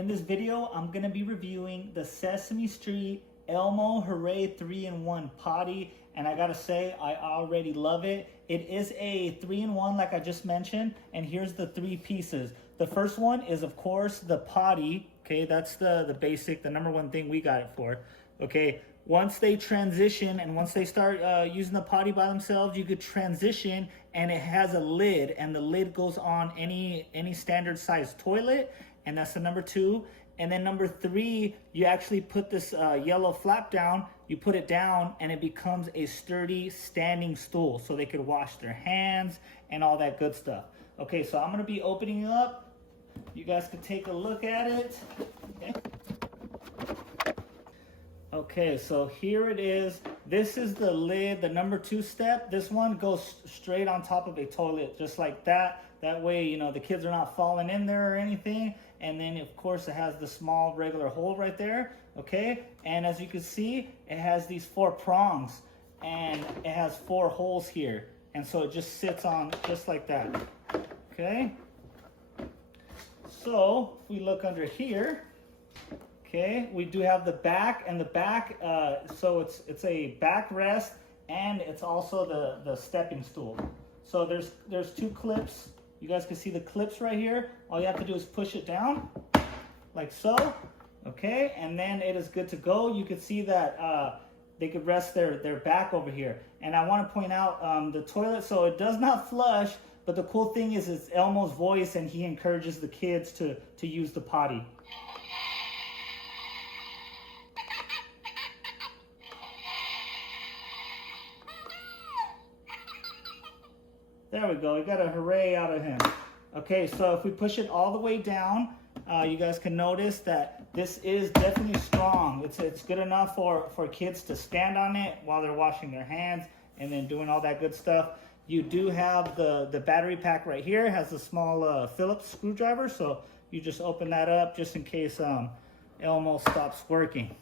In this video, I'm gonna be reviewing the Sesame Street Elmo Hooray 3-in-1 Potty, and I gotta say, I already love it. It is a 3-in-1 like I just mentioned, and here's the three pieces. The first one is, of course, the potty. Okay, that's the basic, the number one thing we got it for. Okay, once they transition and once they start using the potty by themselves, you could transition, and it has a lid, and the lid goes on any standard size toilet, and that's the number two. And then number three, you actually put this yellow flap down, you put it down, and it becomes a sturdy standing stool so they could wash their hands and all that good stuff. Okay, so I'm gonna be opening it up. You guys can take a look at it. Okay, so here it is. This is the lid, the number two step. This one goes straight on top of a toilet, just like that. That way, you know, the kids are not falling in there or anything. And then, of course, it has the small regular hole right there, okay? And as you can see, it has these four prongs, and it has four holes here. And so it just sits on just like that, okay? So, if we look under here, okay, we do have the back, and the back, so it's a backrest, and it's also the stepping stool. So there's two clips. You guys can see the clips right here. All you have to do is push it down, like so, okay, and then it is good to go. You can see that they could rest their back over here. And I want to point out the toilet, so it does not flush, but the cool thing is it's Elmo's voice, and he encourages the kids to use the potty. There we go, we got a hooray out of him. Okay, so if we push it all the way down, you guys can notice that this is definitely strong. It's good enough for kids to stand on it while they're washing their hands and then doing all that good stuff. You do have the battery pack right here. It has a small Phillips screwdriver, so you just open that up just in case Elmo stops working.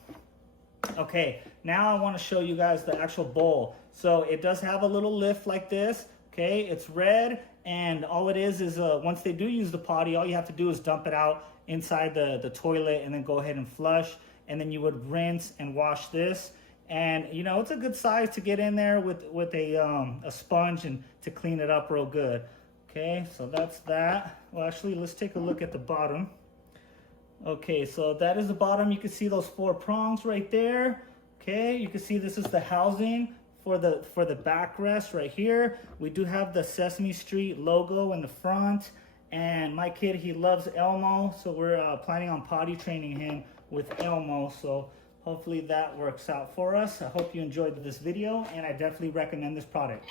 Okay, now I want to show you guys the actual bowl. So it does have a little lift like this. Okay, it's red, and all it is once they do use the potty, all you have to do is dump it out inside the toilet and then go ahead and flush, and then you would rinse and wash this. And you know, it's a good size to get in there with a sponge and to clean it up real good. Okay, so that's that. Well, actually, let's take a look at the bottom. Okay, so that is the bottom. You can see those four prongs right there. Okay, you can see this is the housing for the backrest right here. We do have the Sesame Street logo in the front, and my kid, he loves Elmo, so we're planning on potty training him with Elmo, so hopefully that works out for us. I hope you enjoyed this video, and I definitely recommend this product.